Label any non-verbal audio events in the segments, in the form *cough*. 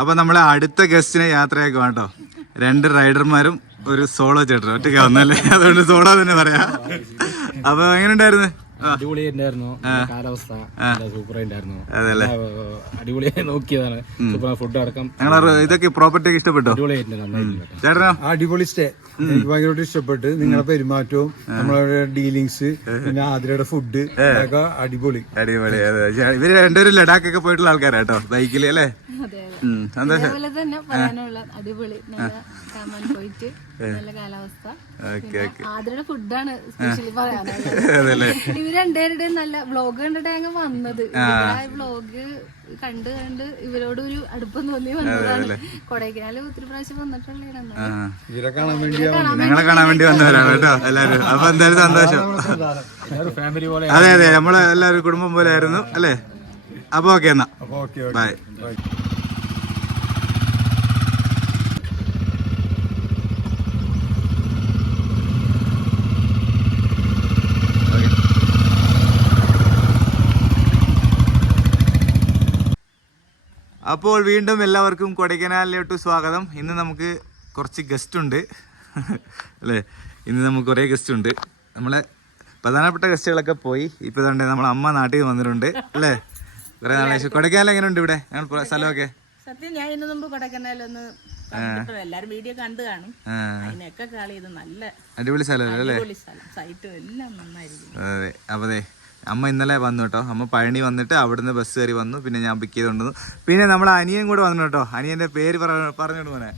അപ്പൊ നമ്മളെ അടുത്ത ഗസ്റ്റിനെ യാത്രയാക്കുക കേട്ടോ. രണ്ട് റൈഡർമാരും ഒരു സോളോ ചേട്ടൻ ഒറ്റയ്ക്ക് വന്നല്ലേ? അതുകൊണ്ട് സോളോ തന്നെ പറയാം. അപ്പൊ എങ്ങനെ ഉണ്ടായിരുന്നു. അടിപൊളിയായിട്ടുണ്ടായിരുന്നു കാലാവസ്ഥ അതല്ലേ? അടിപൊളിയായി നോക്കിയതാണ്. സൂപ്പർ ഫുഡ് അടക്കം. ഇതൊക്കെ പ്രോപ്പർട്ടി ഇഷ്ടപ്പെട്ടു? ചേട്ടനോ? അടിപൊളി സ്റ്റേ എനിക്ക് ഭയങ്കരമായിട്ട് ഇഷ്ടപ്പെട്ട് നിങ്ങളുടെ പെരുമാറ്റവും നമ്മളുടെ ഡീലിങ്സ് പിന്നെ ആതിരയുടെ ഫുഡ് അതൊക്കെ അടിപൊളി. അടിപൊളി. ഇവർ രണ്ടുപേരും ലഡാക്ക് ഒക്കെ പോയിട്ടുള്ള ആൾക്കാരാട്ടോ ബൈക്കിൽ അല്ലേ? അതെ അതെ. ഉം, സന്തോഷം അതേപോലെ തന്നെ പറയാനുള്ള അടിപൊളി നല്ല കാണാൻ പോയിട്ട് നല്ല കാലാവസ്ഥ. ആദ്രയുടെ ഫുഡാണ് സ്പെഷ്യലി പറയാനുള്ളത്. അതല്ലേ ഇവർ രണ്ടുപേരുടെയും നല്ല വ്ളോഗ് കണ്ടിട്ട് ഞങ്ങൾ വന്നത്. വ്ളോഗ് കണ്ട് കണ്ട് ഇവരോട് ഒരു അടുപ്പം തോന്നി വന്നതാണ്. കൊടൈക്കനാല് ഒത്തിരി പ്രാവശ്യം വന്നിട്ടുള്ളതാണ് ആ. കാണാൻ വേണ്ടി ഞങ്ങളെ കാണാൻ വേണ്ടി വന്നവരാണ് കേട്ടോ എല്ലാരും അപ്പൊ എന്തായാലും സന്തോഷം. ഫാമിലി പോലെ അതെ അതെ നമ്മളെ എല്ലാവരും കുടുംബം പോലെ ആയിരുന്നു അല്ലേ? അപ്പൊ ഓക്കെ എന്നാ. ബൈ അപ്പോൾ വീണ്ടും എല്ലാവർക്കും കൊടൈക്കനാലിലോട്ട് സ്വാഗതം. ഇന്ന് നമുക്ക് കുറച്ച് ഗസ്റ്റ് ഉണ്ട്. അല്ലേ? ഇന്ന് നമുക്ക് കുറേ ഗസ്റ്റ് ഉണ്ട്. നമ്മളെ പ്രധാനപ്പെട്ട ഗസ്റ്റുകളൊക്കെ പോയി. ഇപ്പൊ തന്നെ നമ്മളെ അമ്മ നാട്ടിൽ വന്നിട്ടുണ്ട്. അല്ലേ? കുറെ നാളെ ശേഷം കൊടൈക്കനാൽ എങ്ങനെയുണ്ട് ഇവിടെ? ഞങ്ങൾ സ്ഥലമൊക്കെ? സത്യം ഞാൻ ഇന്ന് മുമ്പ് കൊടക്കനാലൊന്ന് എല്ലാരും വീഡിയോ കണ്ടു കാണും. ആ, അതിനൊക്കെ കാളി ഇത് നല്ല അടിപൊളി സ്ഥലമല്ലേ സൈറ്റും എല്ലാം നന്നായിരിക്കും അതെ അതെ. അമ്മ ഇന്നലെ വന്നു കേട്ടോ. അമ്മ പഴനി വന്നിട്ട് അവിടുന്ന് ബസ് കയറി വന്നു. പിന്നെ ഞാൻ പിക്ക് ചെയ്തുകൊണ്ടു പിന്നെ നമ്മളെ അനിയൻ കൂടെ വന്നു കേട്ടോ. അനിയന്റെ പേര് പറ പറഞ്ഞോട്ട് മോനെ.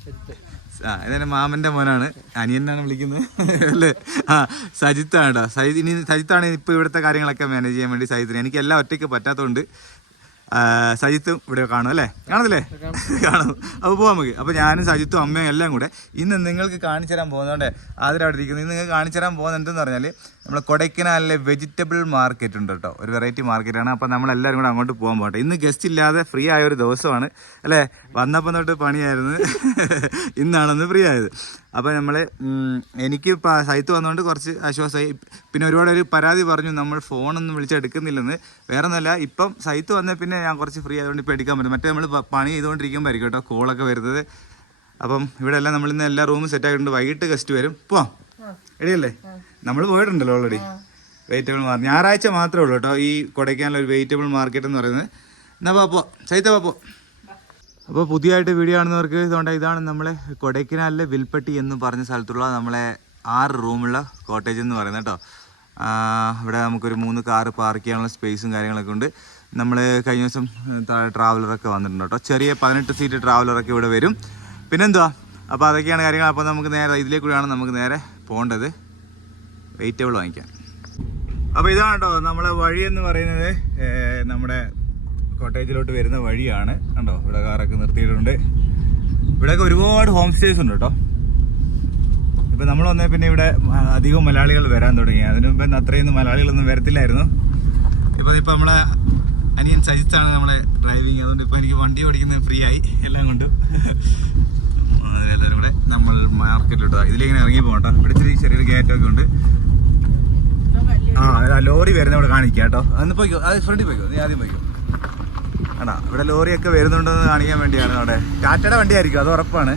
ആ ഇതെന്റെ മാമന്റെ മോനാണ്. അനിയനാണ് വിളിക്കുന്നത്. *laughs* അല്ലേ? ആ സജിത്താണ് കേട്ടോ. സജിത് ഇനി സജിത്താണ് ഇപ്പോൾ ഇവിടുത്തെ കാര്യങ്ങളൊക്കെ മാനേജ് ചെയ്യാൻ വേണ്ടി സജിത്തിന്. എനിക്ക് എല്ലാം ഒറ്റയ്ക്ക് പറ്റാത്തതുകൊണ്ട് സജിത്തും ഇവിടെ കാണും അല്ലേ? കാണത്തില്ലേ? കാണും. അപ്പോൾ പോവാം നമുക്ക്. അപ്പോൾ ഞാനും സജിത്തും അമ്മയും എല്ലാം കൂടെ ഇന്ന് നിങ്ങൾക്ക് കാണിച്ചു തരാൻ പോകുന്നതുകൊണ്ട് അതിലവിടെ ഇരിക്കുന്നത് ഇന്ന് നിങ്ങൾക്ക് കാണിച്ചു തരാൻ പോകുന്നത് എന്തെന്ന് പറഞ്ഞാൽ നമ്മൾ കൊടൈക്കനാലിലെ വെജിറ്റബിൾ മാർക്കറ്റ് ഉണ്ട് കേട്ടോ. ഒരു വെറൈറ്റി മാർക്കറ്റാണ് അപ്പോൾ നമ്മളെല്ലാവരും കൂടെ അങ്ങോട്ട് പോകാൻ പോകട്ടെ ഇന്ന് ഗസ്റ്റ് ഇല്ലാതെ ഫ്രീ ആയ ഒരു ദിവസമാണ്. അല്ലേ? വന്നപ്പം തൊട്ട് പണിയായിരുന്നു. ഇന്നാണെന്ന് ഫ്രീ ആയത്. അപ്പോൾ നമ്മൾ എനിക്ക് ഇപ്പോൾ സൈത്ത് വന്നുകൊണ്ട് കുറച്ച് ആശ്വാസമായി പിന്നെ ഒരുപാട് ഒരു പരാതി പറഞ്ഞു നമ്മൾ ഫോണൊന്നും വിളിച്ചെടുക്കുന്നില്ലെന്ന്. വേറെ ഒന്നുമല്ല ഇപ്പം സൈത്ത് വന്ന പിന്നെ ഞാൻ കുറച്ച് ഫ്രീ ആയതുകൊണ്ട് ഇപ്പോൾ എടുക്കാൻ പറ്റും. മറ്റേ നമ്മൾ പണി ചെയ്തുകൊണ്ടിരിക്കുമ്പോൾ കേട്ടോ കോളൊക്കെ വരുന്നത്. അപ്പം ഇവിടെ എല്ലാം നമ്മളിന്ന് എല്ലാ റൂമും സെറ്റ് ആയിട്ടുണ്ട്. വൈകിട്ട് ഗസ്റ്റ് വരും. പോവാം. എടിയല്ലേ നമ്മൾ പോയിട്ടുണ്ടല്ലോ ഓൾറെഡി വെജിറ്റബിൾ മാർക്കറ്റ് ഞായറാഴ്ച മാത്രമേ ഉള്ളൂ കേട്ടോ ഈ കൊടൈക്കാനുള്ള ഒരു വെജിറ്റബിൾ മാർക്കറ്റ് എന്ന് പറയുന്നത്. എന്നാ പാപ്പോ സൈത്ത പാപ്പോ അപ്പോൾ പുതിയതായിട്ട് വീഡിയോ കാണുന്നവർക്ക് ഇതുകൊണ്ട് ഇതാണ് നമ്മളെ കൊടൈക്കനാലിലെ വിൽപ്പട്ടി എന്ന് പറഞ്ഞ സ്ഥലത്തുള്ള നമ്മളെ ആറ് റൂമുള്ള കോട്ടേജ് എന്ന് പറയുന്നത് കേട്ടോ. ഇവിടെ നമുക്കൊരു മൂന്ന് കാറ് പാർക്ക് ചെയ്യാനുള്ള സ്പേസും കാര്യങ്ങളൊക്കെ ഉണ്ട്. നമ്മൾ കഴിഞ്ഞ ദിവസം ട്രാവലറൊക്കെ വന്നിട്ടുണ്ട് കേട്ടോ. ചെറിയ പതിനെട്ട് സീറ്റ് ട്രാവലറൊക്കെ ഇവിടെ വരും. പിന്നെന്തുവാ? അപ്പോൾ അതൊക്കെയാണ് കാര്യങ്ങൾ. അപ്പോൾ നമുക്ക് നേരെ ഇതിലേക്കൂടെയാണ് നമുക്ക് നേരെ പോകേണ്ടത്. വെജിറ്റബിൾ വാങ്ങിക്കാൻ. അപ്പോൾ ഇതാണ് കേട്ടോ നമ്മളെ വഴി എന്ന് പറയുന്നത് നമ്മുടെ കോട്ടേജിലോട്ട് വരുന്ന വഴിയാണ്. കണ്ടോ ഇവിടെ കാറൊക്കെ നിർത്തിയിട്ടുണ്ട്. ഇവിടെയൊക്കെ ഒരുപാട് ഹോം സ്റ്റേസ് ഉണ്ട് കേട്ടോ. ഇപ്പൊ നമ്മൾ വന്നേ പിന്നെ ഇവിടെ അധികം മലയാളികൾ വരാൻ തുടങ്ങി. അതിനു മുമ്പ് അത്രയൊന്നും മലയാളികളൊന്നും വരത്തില്ലായിരുന്നു. ഇപ്പൊ ഇപ്പൊ നമ്മളെ അനിയൻ സജിത്താണ് നമ്മളെ ഡ്രൈവിങ് അതുകൊണ്ട് ഇപ്പൊ എനിക്ക് വണ്ടി ഓടിക്കുന്നത് ഫ്രീ ആയി. എല്ലാം കൊണ്ടും. എല്ലാവരും കൂടെ നമ്മൾ മാർക്കറ്റിലോട്ട് ഇതിലിങ്ങനെ ഇറങ്ങി പോകട്ടോ ഇവിടെ ചെറിയ ചെറിയൊരു ഗേറ്റൊക്കെ ഉണ്ട്. ആ, ലോറി വരുന്ന ഇവിടെ കാണിക്കാം കേട്ടോ. അന്ന് പോയിക്കോ? അത് ഫ്രണ്ടിൽ പോയിക്കോ? നീ ആദ്യം പോയിക്കോ? ആണോ? ഇവിടെ ലോറിയൊക്കെ വരുന്നുണ്ടെന്ന് കാണിക്കാൻ വേണ്ടിയാണ് അവിടെ. ടാറ്റയുടെ വണ്ടിയായിരിക്കും അത് ഉറപ്പാണ്.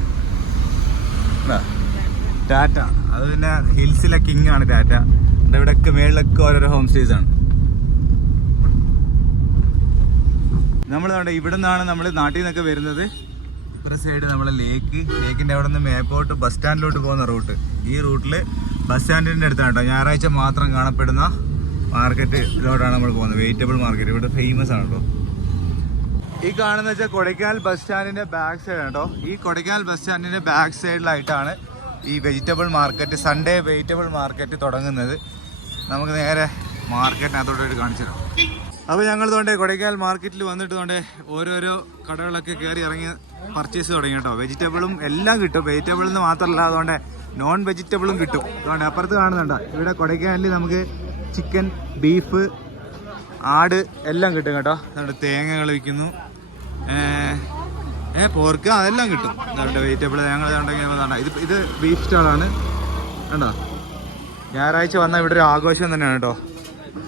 ടാറ്റ. അത് പിന്നെ ഹിൽസിലെ കിങ് ആണ് ടാറ്റ. ഇവിടെ ഇവിടെയൊക്കെ മേളിലൊക്കെ ഓരോരോ ഹോം സ്റ്റേസ് ആണ്. നമ്മൾ ഇവിടെ നിന്നാണ് നമ്മൾ നാട്ടിൽ നിന്നൊക്കെ വരുന്നത്. ഇപ്പുറ സൈഡ് നമ്മളെ ലേക്ക് ലേക്കിന്റെ അവിടെ നിന്ന് മേപ്പോട്ട് ബസ് സ്റ്റാൻഡിലോട്ട് പോകുന്ന റൂട്ട് ഈ റൂട്ടിൽ ബസ് സ്റ്റാൻഡിന്റെ അടുത്താണ് കേട്ടോ. ഞായറാഴ്ച മാത്രം കാണപ്പെടുന്ന മാർക്കറ്റ് മാർക്കറ്റിലോട്ടാണ് നമ്മൾ പോകുന്നത്. വെജിറ്റബിൾ മാർക്കറ്റ് ഇവിടെ ഫേമസ് ആണ് കേട്ടോ. ഈ കാണുന്ന വെച്ചാൽ കൊടൈക്കാൽ ബസ് സ്റ്റാൻഡിന്റെ ബാക്ക് സൈഡ് കേട്ടോ ഈ കൊടൈക്കാൽ ബസ് സ്റ്റാൻഡിന്റെ ബാക്ക് സൈഡിലായിട്ടാണ് ഈ vegetable market Sunday vegetable market തുടങ്ങുന്നത്. നമുക്ക് നേരെ മാർക്കറ്റിനകത്തോട്ട് കാണിച്ചു തരാം. അപ്പോൾ ഞങ്ങൾ തോണ്ടേ കൊടൈക്കാൽ മാർക്കറ്റിൽ വന്നിട്ട് തോണ്ടേ ഓരോരോ കടകളൊക്കെ കയറി ഇറങ്ങി പർച്ചേസ് തുടങ്ങി കേട്ടോ വെജിറ്റബിളും എല്ലാം കിട്ടും. വെജിറ്റബിൾ എന്ന് മാത്രമല്ല അതുകൊണ്ട് നോൺ വെജിറ്റബിളും കിട്ടും. അതുകൊണ്ട് അപ്പുറത്ത് കാണുന്നുണ്ടോ? ഇവിടെ കൊടൈക്കനാലിൽ നമുക്ക് ചിക്കൻ ബീഫ് ആട് എല്ലാം കിട്ടും കേട്ടോ. അതുകൊണ്ട് തേങ്ങകൾ വിൽക്കുന്നു. ഏ പോർക്ക് അതെല്ലാം കിട്ടും. അതുകൊണ്ട് വെജിറ്റബിൾ ഞങ്ങൾ ഇതുണ്ടെങ്കിൽ ഇത് ഇത് ബീഫ് സ്റ്റാളാണ് കണ്ടോ? ഞായറാഴ്ച വന്നാൽ ഇവിടെ ഒരു ആഘോഷം തന്നെയാണ് കേട്ടോ.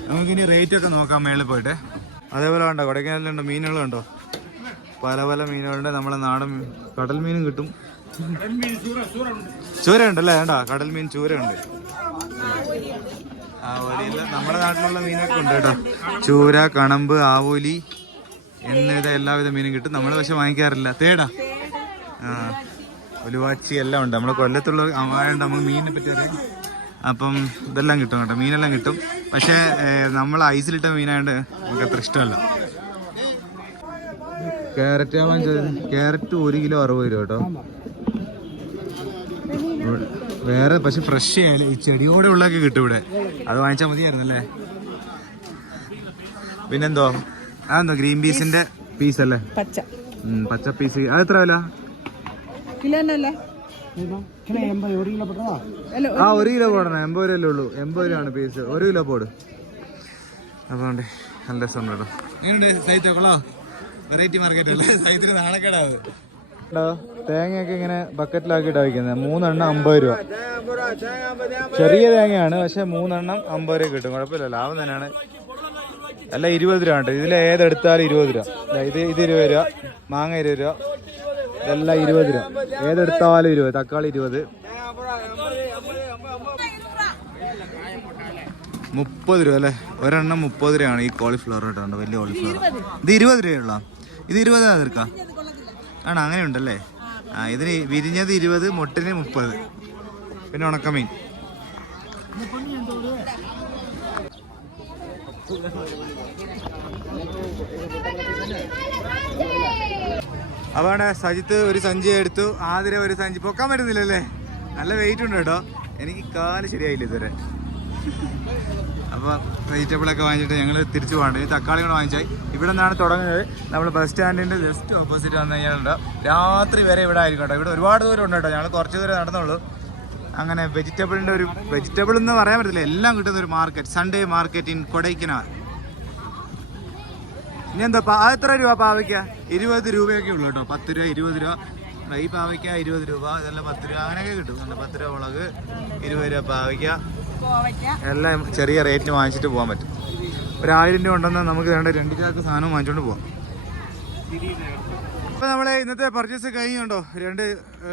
നമുക്കിനി റേറ്റ് ഒക്കെ നോക്കാം മേളിൽ പോയിട്ട്. അതേപോലെ ഉണ്ടോ കൊടൈക്കനാലിലുണ്ടോ മീനുകളുണ്ടോ പല പല മീനുകളുണ്ട്. നമ്മളെ നാടൻ കടൽ മീനും കിട്ടും. ചൂരയുണ്ട് ഉണ്ടല്ലേ വേണ്ട കടൽ മീൻ ചൂരയുണ്ട്. ഉണ്ട് ആവോലിയില്ല നമ്മുടെ നാട്ടിലുള്ള മീനൊക്കെ ഉണ്ട് കേട്ടോ. ചൂര കണമ്പ് ആവോലി എന്നിവിധ എല്ലാവിധ മീനും കിട്ടും. നമ്മൾ പക്ഷെ വാങ്ങിക്കാറില്ല. തേടാ. ആ. ഒലുവാച്ചി എല്ലാം ഉണ്ട്. നമ്മുടെ കൊല്ലത്തുള്ള അമ്മായുണ്ട് നമുക്ക് മീനിനെ പറ്റി അറിയാം. അപ്പം ഇതെല്ലാം കിട്ടും കേട്ടോ. മീനെല്ലാം കിട്ടും. പക്ഷേ നമ്മൾ ഐസിലിട്ട മീനായതുകൊണ്ട് നമുക്ക് അത്ര ഇഷ്ടമല്ല. ക്യാരറ്റ് വാങ്ങിച്ചത് ക്യാരറ്റ് ഒരു കിലോ അറുപത് രൂപ കേട്ടോ. വേറെ പക്ഷെ ഫ്രഷ് ഈ ചെടിയോടെ ഉള്ളതൊക്കെ കിട്ടും ഇവിടെ. അത് വാങ്ങിച്ചാൽ മതിയായിരുന്നല്ലേ? പിന്നെന്തോ? അതെന്തോ ഗ്രീൻ പീസിന്റെ പീസ് അല്ലേ? പച്ച. പച്ച പീസ്. അത് എത്ര വില? കിലോ അല്ലേ? അല്ല ആ ഒരു കിലോ പോടണം. എൺപത് രൂപയല്ലേ ഉള്ളൂ. എൺപത് രൂപയാണ് പീസ്. ഒരു കിലോ പോട്. അതുകൊണ്ട് നല്ല രസമുണ്ട് കേട്ടോ. എങ്ങനെയുണ്ട് വെറൈറ്റി മാർക്കറ്റ് അല്ലേ? സൈത്തിന് നാണക്കേടാവ് തേങ്ങയൊക്കെ ഇങ്ങനെ ബക്കറ്റിലാക്കിയിട്ടാണ് വയ്ക്കുന്നത് മൂന്നെണ്ണം അമ്പത് രൂപ. ചെറിയ തേങ്ങയാണ് പക്ഷെ മൂന്നെണ്ണം അമ്പത് രൂപ കിട്ടും. കുഴപ്പമില്ല. ലാഭം തന്നെയാണ്. അല്ല ഇരുപത് രൂപ ഉണ്ട്. ഇതിൽ ഏതെടുത്താലും ഇരുപത് രൂപ. ഇത് ഇത് ഇരുപത് രൂപ. മാങ്ങ ഇരുപത് രൂപ. ഇതെല്ലാം ഇരുപത് രൂപ. ഏതെടുത്താലും ഇരുപത്. തക്കാളി ഇരുപത്. മുപ്പത് രൂപ അല്ലേ? ഒരെണ്ണം മുപ്പത് രൂപയാണ് ഈ കോളിഫ്ലവർ കേട്ടോ. വലിയ കോളിഫ്ലവർ ഇത് ഇരുപത് രൂപയുള്ള ഇത് ഇരുപത് തീർക്കാം ആണോ അങ്ങനെ ഉണ്ടല്ലേ ആ ഇതിന് വിരിഞ്ഞത് ഇരുപത് മുട്ടിന് മുപ്പത്. പിന്നെ ഉണക്കമീൻ. അപ്പാണ് സജിത്ത് ഒരു സഞ്ചി എടുത്തു. ആതിര ഒരു സഞ്ചി. പൊക്കാൻ പറ്റുന്നില്ലല്ലേ? നല്ല വെയിറ്റ് ഉണ്ട് കേട്ടോ. എനിക്ക് കാൽ ശരിയായില്ല ഇതുവരെ. അപ്പോൾ വെജിറ്റബിൾ ഒക്കെ വാങ്ങിച്ചിട്ട് ഞങ്ങൾ തിരിച്ചു പോകണ്ട തക്കാളി കൂടെ വാങ്ങിച്ചാൽ ഇവിടെ നിന്നാണ് തുടങ്ങുന്നത്. നമ്മൾ ബസ് സ്റ്റാൻഡിന്റെ ജസ്റ്റ് ഓപ്പോസിറ്റ് വന്നു കഴിഞ്ഞാൽ രാത്രി വരെ ഇവിടെ ആയിരിക്കും കേട്ടോ. ഇവിടെ ഒരുപാട് ദൂരം ഉണ്ട് കേട്ടോ. ഞങ്ങൾ കുറച്ച് ദൂരം നടന്നുള്ളൂ. അങ്ങനെ വെജിറ്റബിളിന്റെ ഒരു വെജിറ്റബിൾ എന്ന് പറയാൻ പറ്റില്ല എല്ലാം കിട്ടുന്ന ഒരു market Sunday market in Kodaikanal. ഇനി എന്താ പാ- അത് എത്ര രൂപ പാവയ്ക്ക? ഇരുപത് രൂപയൊക്കെ ഉള്ളൂ കേട്ടോ. പത്ത് രൂപ ഇരുപത് രൂപ. ഫ്രൈ ഈ പാവയ്ക്ക ഇരുപത് രൂപ. ഇതെല്ലാം പത്ത് രൂപ. അങ്ങനെയൊക്കെ കിട്ടും. പത്ത് രൂപ മുളക് ഇരുപത് രൂപ പാവയ്ക്ക. എല്ലാം ചെറിയ റേറ്റിന് വാങ്ങിച്ചിട്ട് പോകാൻ പറ്റും. ഒരു ആയിരം രൂപ ഉണ്ടെന്ന് നമുക്ക് വേണ്ട രണ്ട് ചാക്ക് സാധനം വാങ്ങിച്ചുകൊണ്ട് പോവാം. അപ്പോൾ നമ്മളെ ഇന്നത്തെ പർച്ചേസ് കഴിഞ്ഞുണ്ടോ രണ്ട്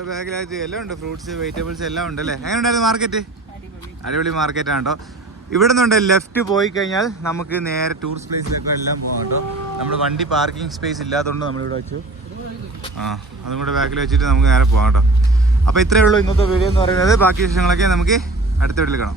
ബാഗിലായിട്ട് എല്ലാം ഉണ്ട്. ഫ്രൂട്ട്സ് വെജിറ്റബിൾസ് എല്ലാം ഉണ്ട് അല്ലേ? എങ്ങനെ ഉണ്ടായിരുന്നു മാർക്കറ്റ് അടിപൊളി മാർക്കറ്റ് ആണോ? ഇവിടെ നിന്നുണ്ട് ലെഫ്റ്റ് പോയി കഴിഞ്ഞാൽ നമുക്ക് നേരെ ടൂറിസ്റ്റ് പ്ലേസിലൊക്കെ എല്ലാം പോകാം കേട്ടോ. നമ്മൾ വണ്ടി പാർക്കിംഗ് സ്പേസ് ഇല്ലാത്തതുകൊണ്ട് നമ്മളിവിടെ വെച്ചു. ആ അതും കൂടെ ബാക്കിൽ വെച്ചിട്ട് നമുക്ക് നേരെ പോകാം കേട്ടോ. അപ്പോൾ ഇത്രയേ ഉള്ളൂ ഇന്നത്തെ വീഡിയോ എന്ന് പറയുന്നത്. ബാക്കി വിഷയങ്ങളൊക്കെ നമുക്ക് അടുത്ത വീട്ടിൽ കാണാം.